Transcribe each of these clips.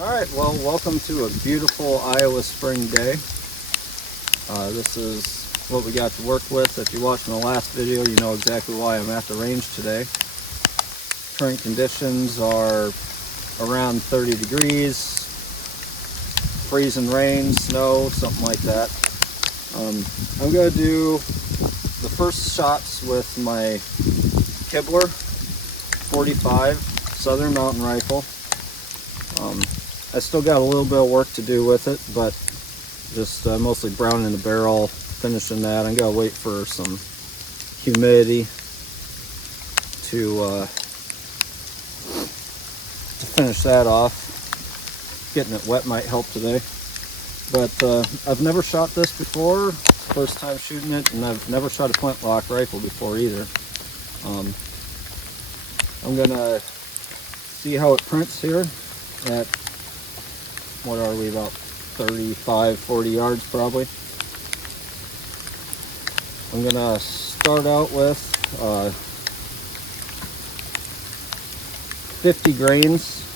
Alright, well, welcome to a beautiful Iowa spring day. This is what we got to work with. If you watched my last video, you know exactly why I'm at the range today. Current conditions are around 30 degrees, freezing rain, snow, something like that. I'm going to do the first shots with my Kibler 45 Southern Mountain Rifle. I still got a little bit of work to do with it, but just mostly browning the barrel, finishing that. I'm going to wait for some humidity to finish that off. Getting it wet might help today. But I've never shot this before, first time shooting it, and I've never shot a flintlock rifle before either. I'm going to see how it prints here at, what are we, about 35, 40 yards probably. I'm going to start out with 50 grains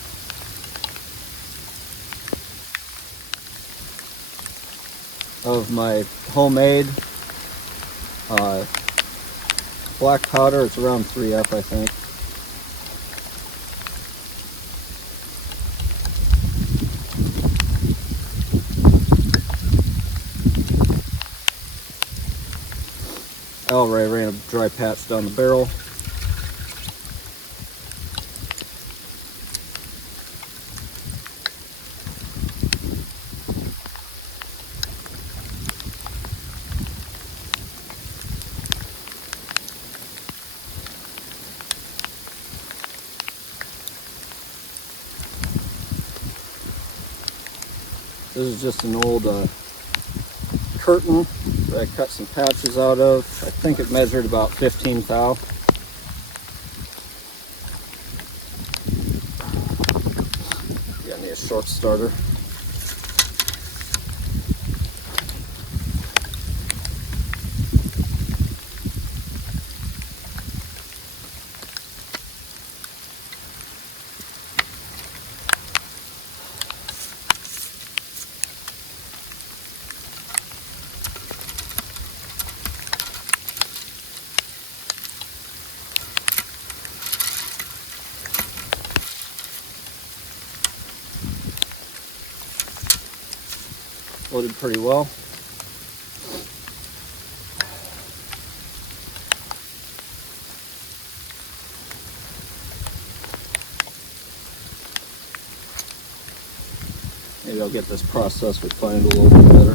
of my homemade black powder. It's around 3F, I think. I already ran a dry patch down the barrel. This is just an old curtain that I cut some patches out of. I think it measured about 15 thou. Got me a short starter. Loaded pretty well. Maybe I'll get this process refined a little bit better.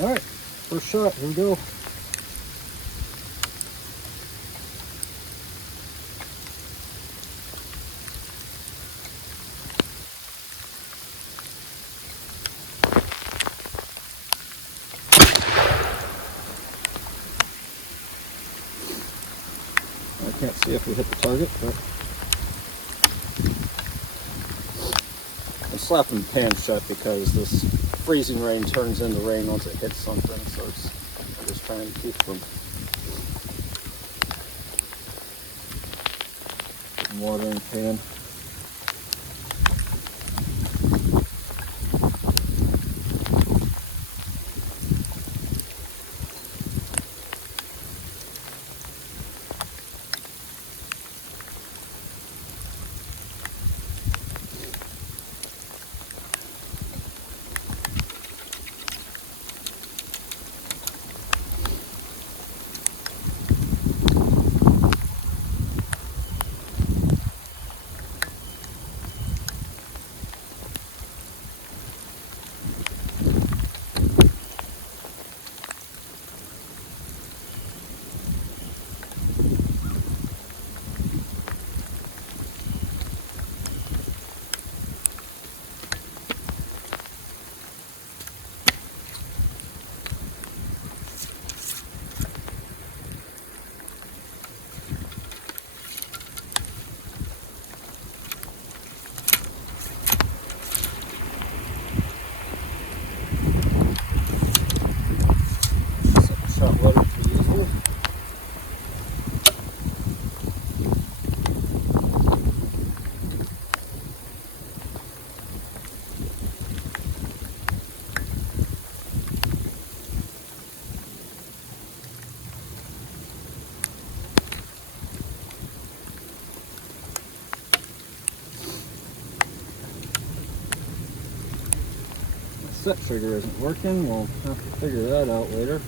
Alright, first shot, here we go. I can't see if we hit the target, but I'm slapping the pan shut because this freezing rain turns into rain once it hits something, so I'm just trying to keep from putting water in the pan. set trigger isn't working. We'll have to figure that out later.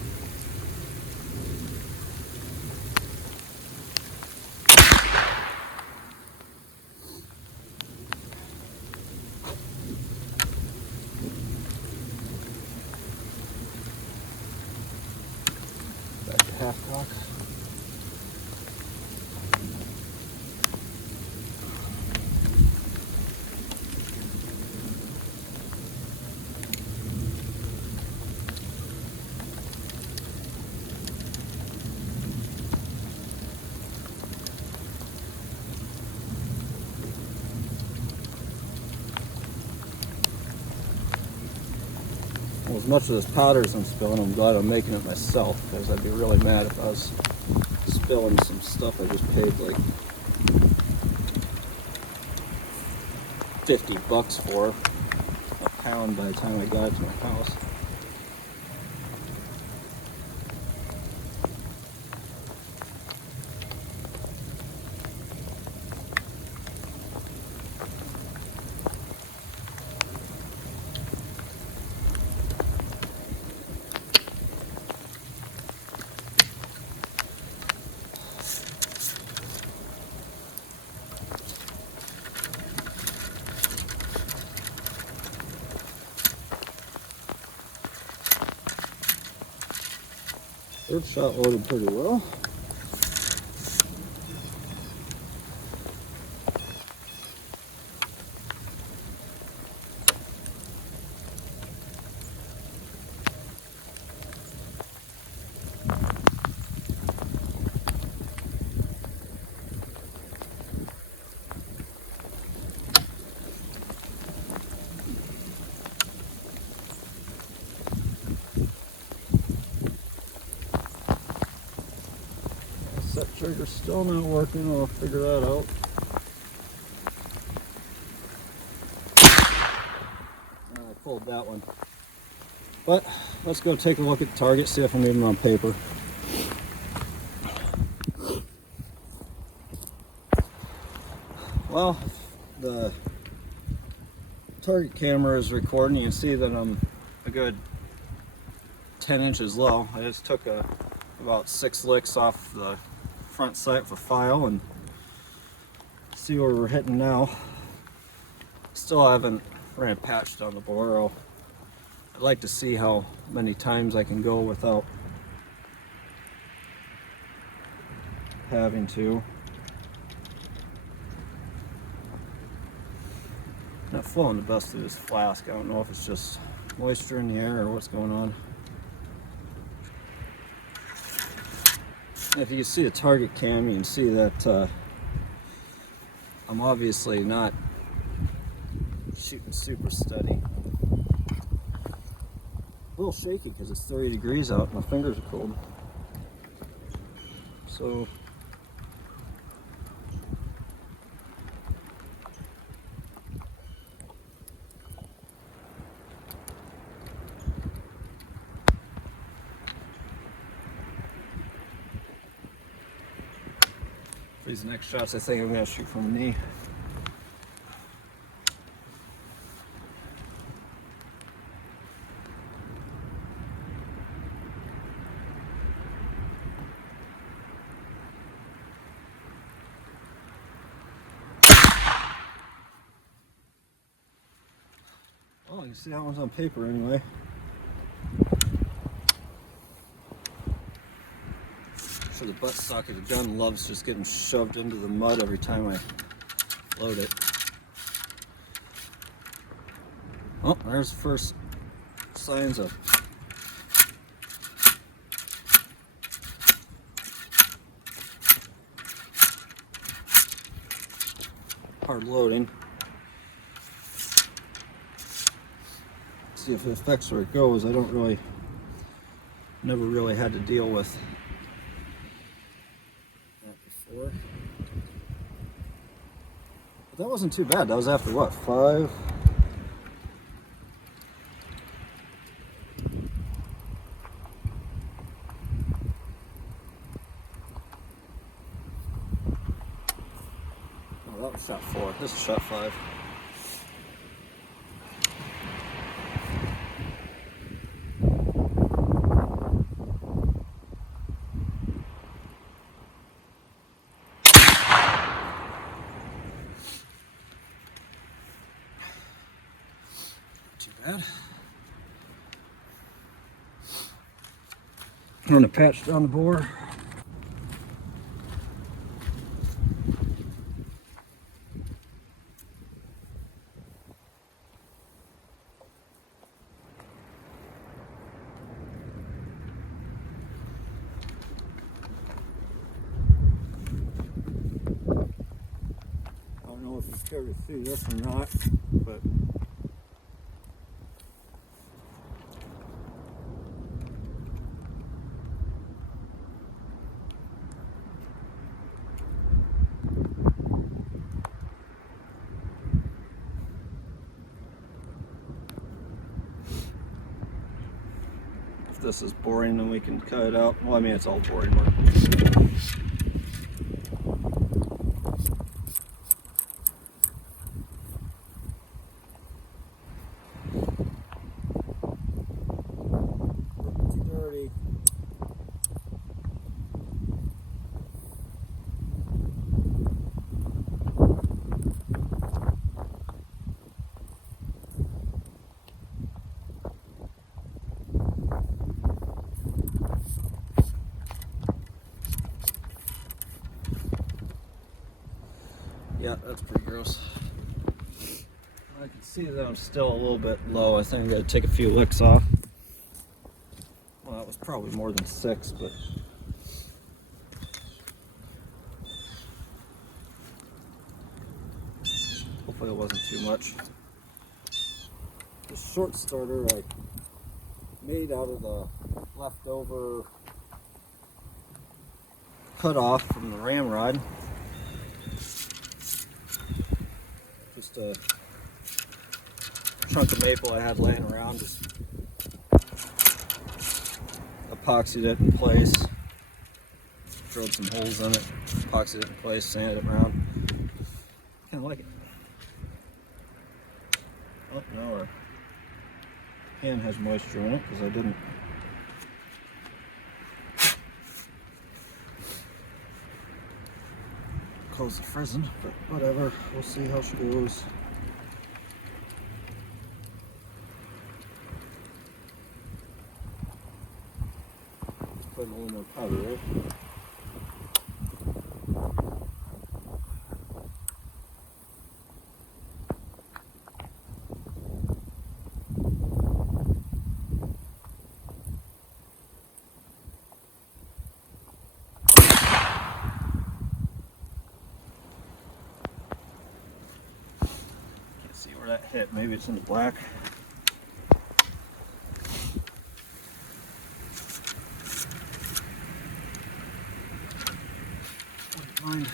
Back to half cock. Well, as much of this powder as I'm spilling, I'm glad I'm making it myself, because I'd be really mad if I was spilling some stuff I just paid like $50 for a pound by the time I got it to my house. Third shot loaded pretty well. Set trigger's still not working. I'll figure that out. I pulled that one. But let's go take a look at the target, see if I'm even on paper. Well, the target camera is recording. You can see that I'm a good 10 inches low. I just took about 6 licks off the front sight for file and see where we're hitting now. Still haven't ran patched on the bore. I'd like to see how many times I can go without having to. Not flowing the best through this flask. I don't know if it's just moisture in the air or what's going on. If you can see the target cam, you can see that I'm obviously not shooting super steady. A little shaky because it's 30 degrees out. My fingers are cold. So for these next shots, I think I'm going to shoot from a knee. Well, you can see that one's on paper anyway. So the buttstock of the gun loves just getting shoved into the mud every time I load it. Oh, there's the first signs of hard loading. See if it affects where it goes. I don't really, never really had to deal with that before. But that wasn't too bad. That was after what, 5? Oh, that was shot 4. This is shot 5. bad. Run a patch down the bore. I don't know if you care to see this or not, but if this is boring, then we can cut it out. Well, I mean, it's all boring work. Too dirty. Yeah, that's pretty gross. I can see that I'm still a little bit low. I think I gotta take a few licks off. Well, that was probably more than 6, but hopefully it wasn't too much. The short starter I made out of the leftover cut off from the ramrod. Just a chunk of maple I had laying around, just epoxied it in place, drilled some holes in it, epoxied it in place, sanded it around. Kind of like it. Oh, no, our pan has moisture in it because I didn't. Close the frozen, but whatever, we'll see how she goes. Put a little more powder, right? Can't see where that hit. Maybe it's in the black. Mind.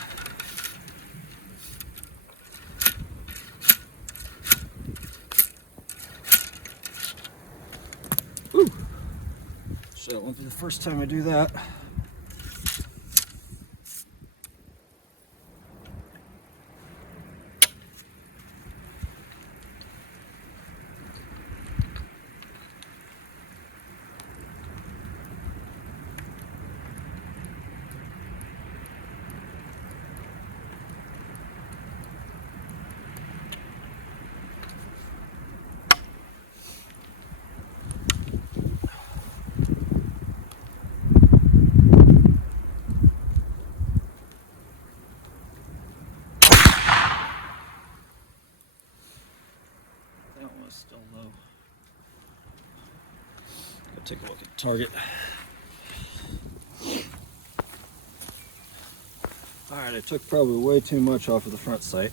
Whew. So that won't be the first time I do that. Still low. Go take a look at the target. Alright, I took probably way too much off of the front sight.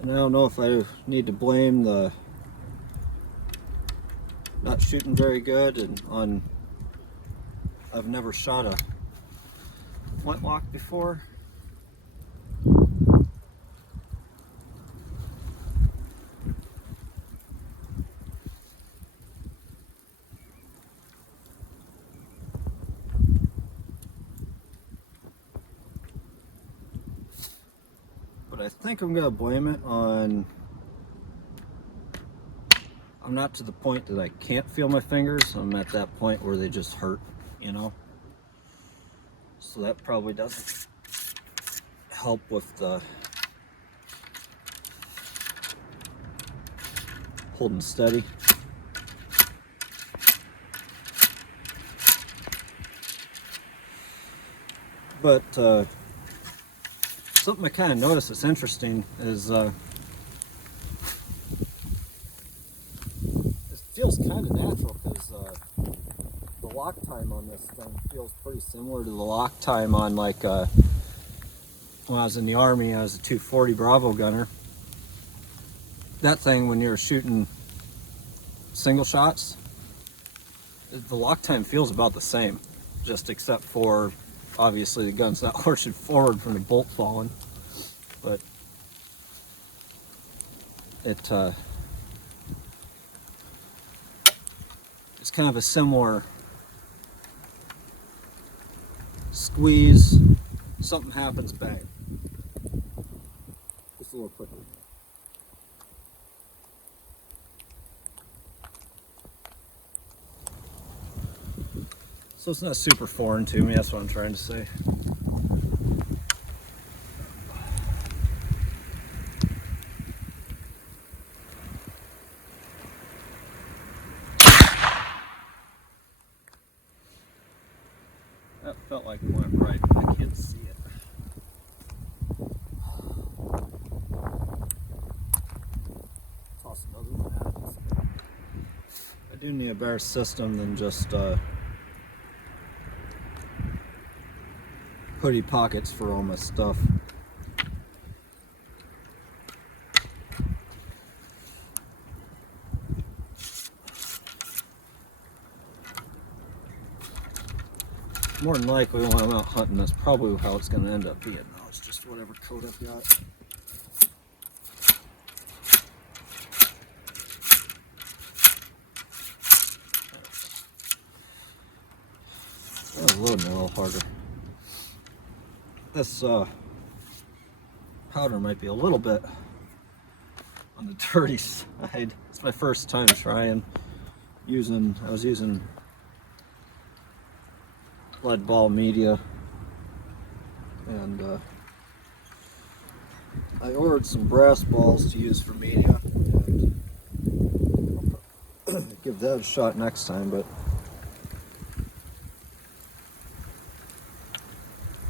And I don't know if I need to blame the not shooting very good and on I've never shot a flintlock before. But I think I'm gonna blame it on I'm not to the point that I can't feel my fingers. I'm at that point where they just hurt, you know. So that probably doesn't help with the holding steady. But something I kind of noticed that's interesting is it feels kind of natural, because the lock time on this thing feels pretty similar to the lock time on, like, when I was in the Army. I was a 240 Bravo gunner. That thing, when you're shooting single shots, the lock time feels about the same, just except for obviously the gun's not lurching forward from the bolt falling. But it's kind of a similar squeeze, something happens, bang. Just a little quicker. So it's not super foreign to me, that's what I'm trying to say. That felt like it went right, but I can't see it. Toss another one out. I do need a better system than just hoodie pockets for all my stuff. More than likely, when I'm out hunting, that's probably how it's going to end up being. No, it's just whatever coat I've got. That was loading a little harder. This powder might be a little bit on the dirty side. It's my first time trying I was using lead ball media, and I ordered some brass balls to use for media, and I'll give that a shot next time, but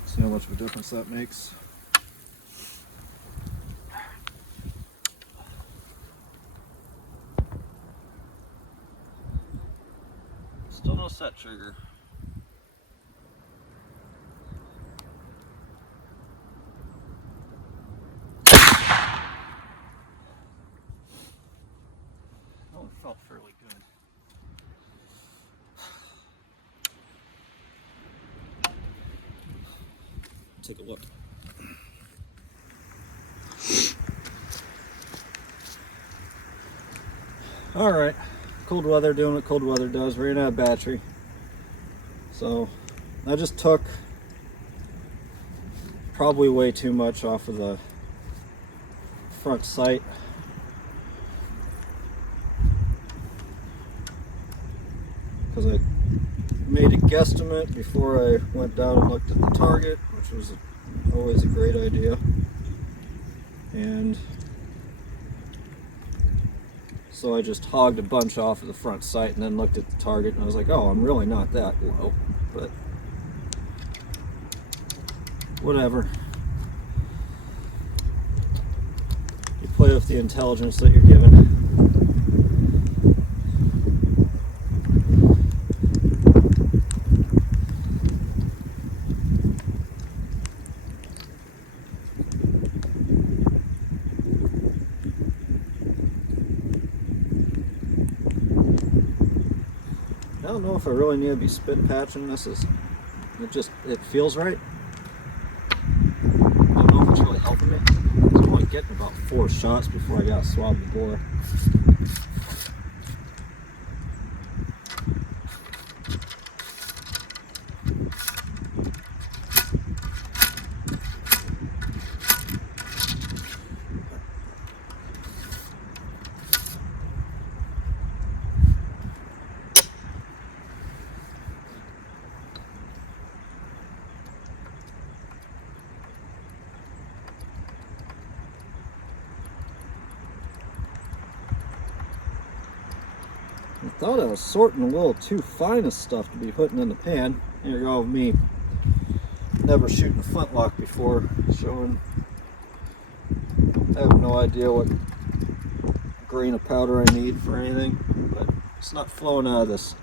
see how much of a difference that makes. Still no set trigger. Felt fairly good. Take a look. All right, cold weather doing what cold weather does. Ran out of battery, so I just took probably way too much off of the front sight. Because I made a guesstimate before I went down and looked at the target, which was always a great idea. And so I just hogged a bunch off of the front sight and then looked at the target, and I was like, oh, I'm really not that low, but whatever. You play with the intelligence that you're given. I don't know if I really need to be spit patching this. It feels right. I don't know if it's really helping me. I was only getting about 4 shots before I got swabbed the bore. I thought I was sorting a little too fine of stuff to be putting in the pan. Here you go, me never shooting a flintlock before, showing I have no idea what grain of powder I need for anything, but it's not flowing out of this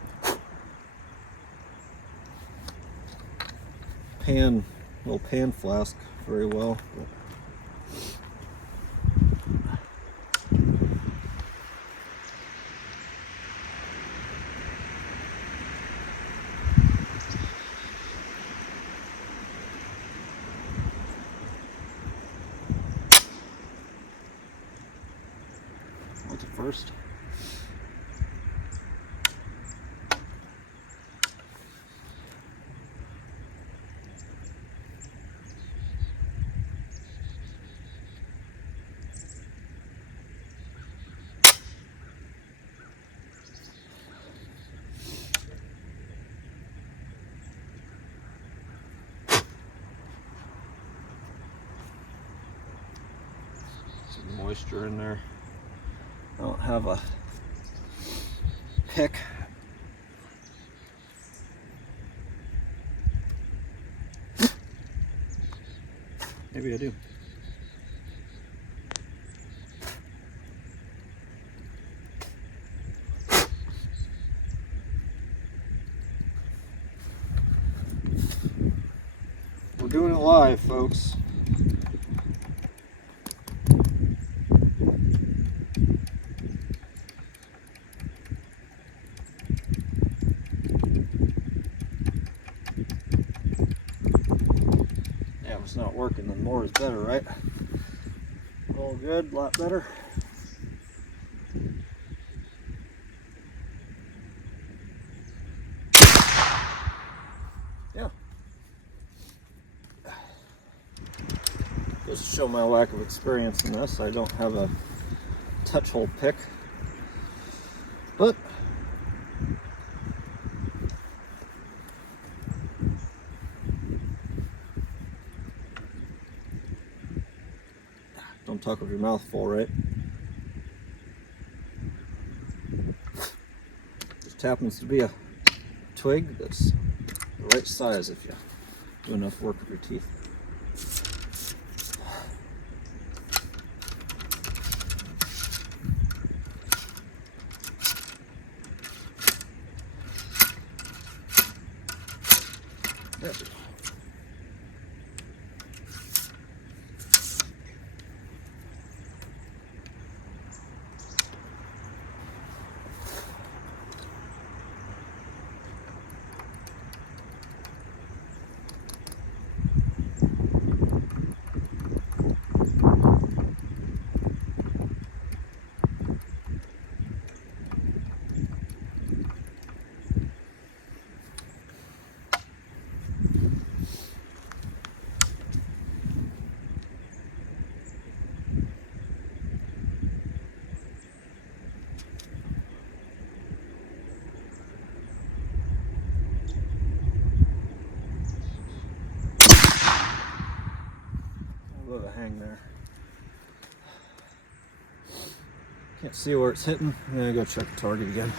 little pan flask very well. What's it first? Some moisture in there. I don't have a pick. Maybe I do. We're doing it live, folks. Yeah, if it's not working, then more is better, right? All good, a lot better. Yeah. Just to show my lack of experience in this, I don't have a touch hole pick, but don't talk with your mouth full, right? Just happens to be a twig that's the right size if you do enough work with your teeth. There we go. A little hang there. Can't see where it's hitting. I'm gonna go check the target again.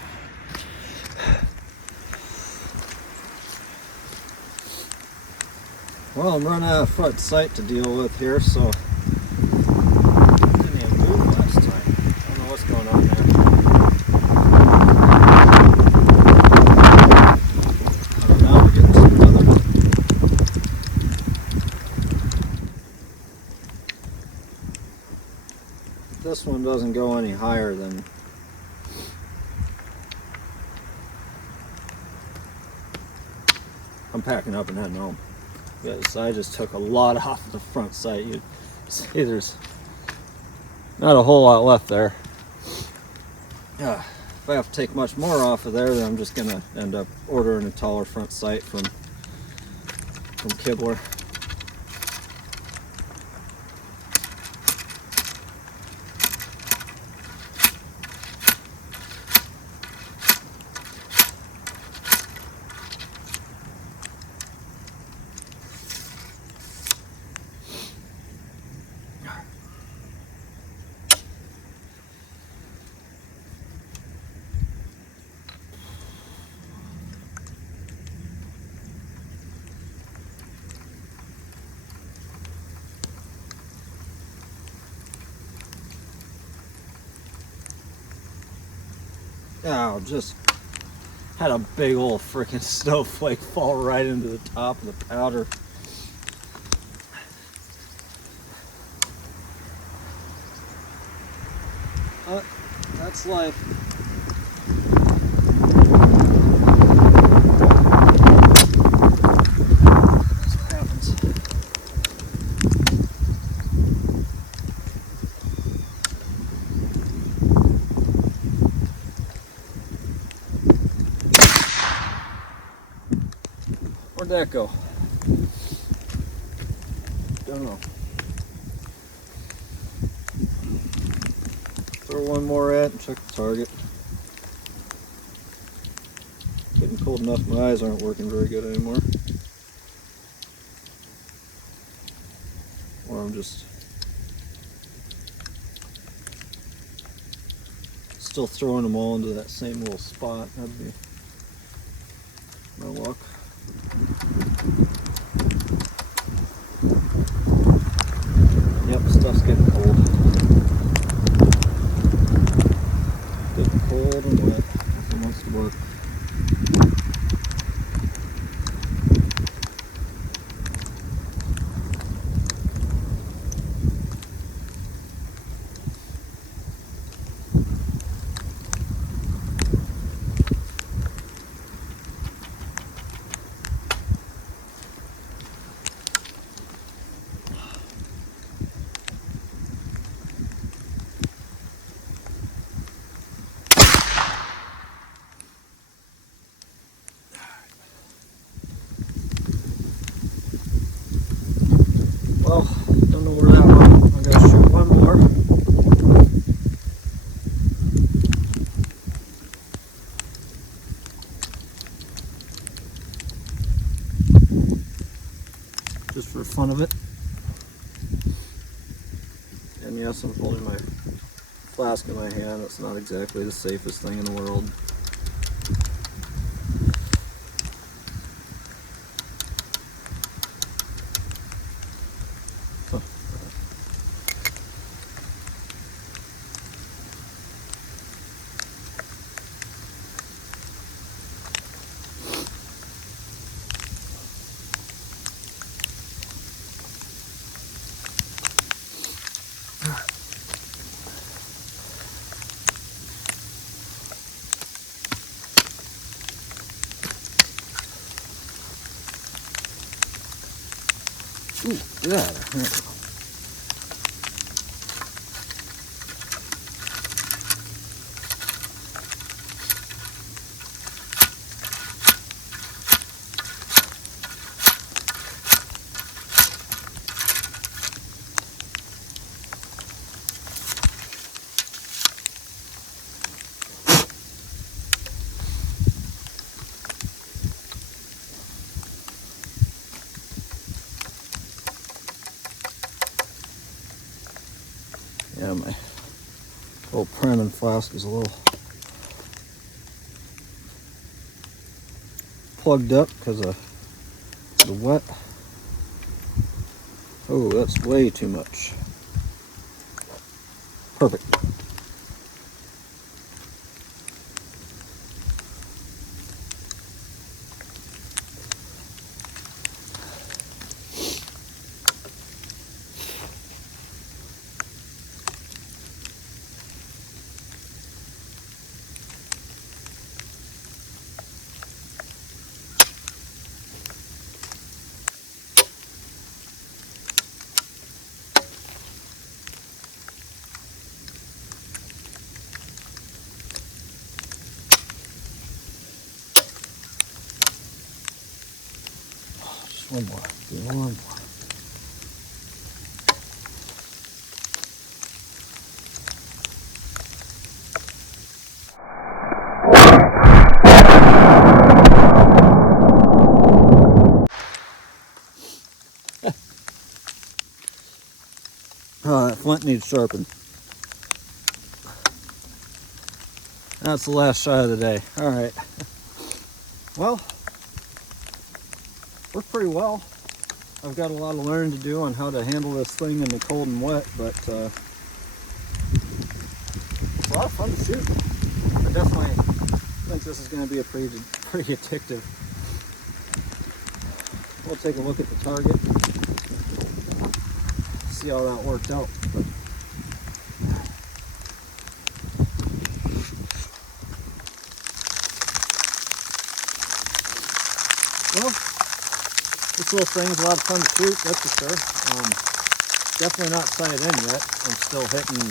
Well, I'm running out of front sight to deal with here, so didn't even move last time. I don't know what's going on there. I don't know, we're getting some weather. This one doesn't go any higher than I'm packing up and heading home. Because I just took a lot off the front sight. You see there's not a whole lot left there. If I have to take much more off of there, then I'm just gonna end up ordering a taller front sight from Kibler. Oh, just had a big old freaking snowflake fall right into the top of the powder. That's life. That's what happens. Where'd that go? Don't know. Throw one more at and check the target. Getting cold enough, my eyes aren't working very good anymore. Or I'm just still throwing them all into that same little spot. That'd be my luck. Yep, stuff's getting cold. Getting cold and wet. It wants to work. Well, don't know where that went. I gotta shoot one more. Just for the fun of it. And yes, I'm holding my flask in my hand. It's not exactly the safest thing in the world. Ooh, get out of there. Yeah, my little priming flask is a little plugged up because of the wet. Oh, that's way too much. Perfect. Just one more. Do one more. Oh, that flint needs sharpened. That's the last shot of the day. All right. Well, worked pretty well. I've got a lot of learning to do on how to handle this thing in the cold and wet, but it's a lot of fun to shoot. I definitely think this is going to be a pretty addictive. We'll take a look at the target, see how that worked out. Well, this little thing's a lot of fun to shoot, that's for sure. Definitely not sighted in yet. I'm still hitting,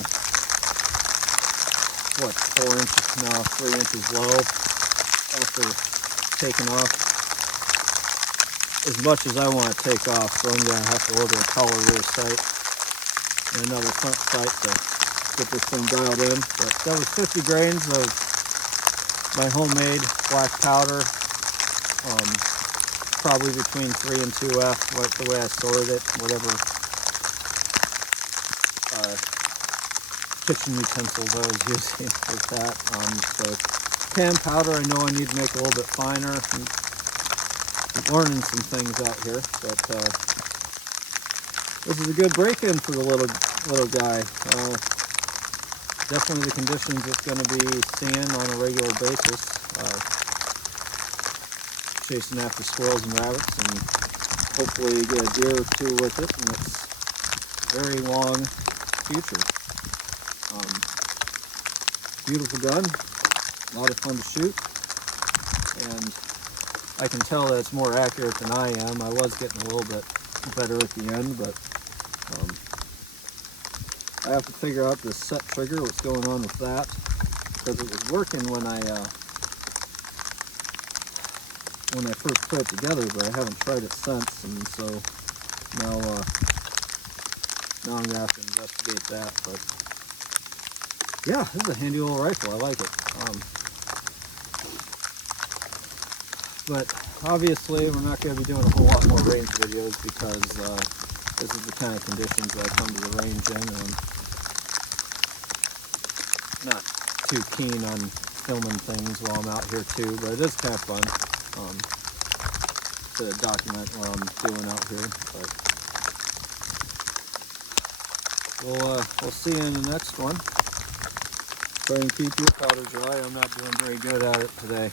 what, 4 inches, no, 3 inches low after taking off. As much as I want to take off, so I'm going to have to order a collar rear sight and another front sight to get this thing dialed in. But that was 50 grains of my homemade black powder. Probably between 3 and 2F, the way I sorted it, whatever kitchen utensils I was using with that. So pan powder, I know I need to make a little bit finer. I'm learning some things out here, but this is a good break-in for the little guy. Definitely the conditions it's going to be seeing on a regular basis. Chasing after squirrels and rabbits, and hopefully get a deer or two with it in its very long future. Beautiful gun, a lot of fun to shoot, and I can tell that it's more accurate than I am. I was getting a little bit better at the end, but I have to figure out this set trigger, what's going on with that, because it was working when I first put it together, but I haven't tried it since, and so now I'm gonna have to investigate that. But yeah, this is a handy little rifle. I like it. But obviously, we're not going to be doing a whole lot more range videos because this is the kind of conditions that I come to the range in, and I'm not too keen on filming things while I'm out here too, but it is kind of fun to document what I'm doing out here. But we'll see you in the next one. Try and keep your powder dry. I'm not doing very good at it today.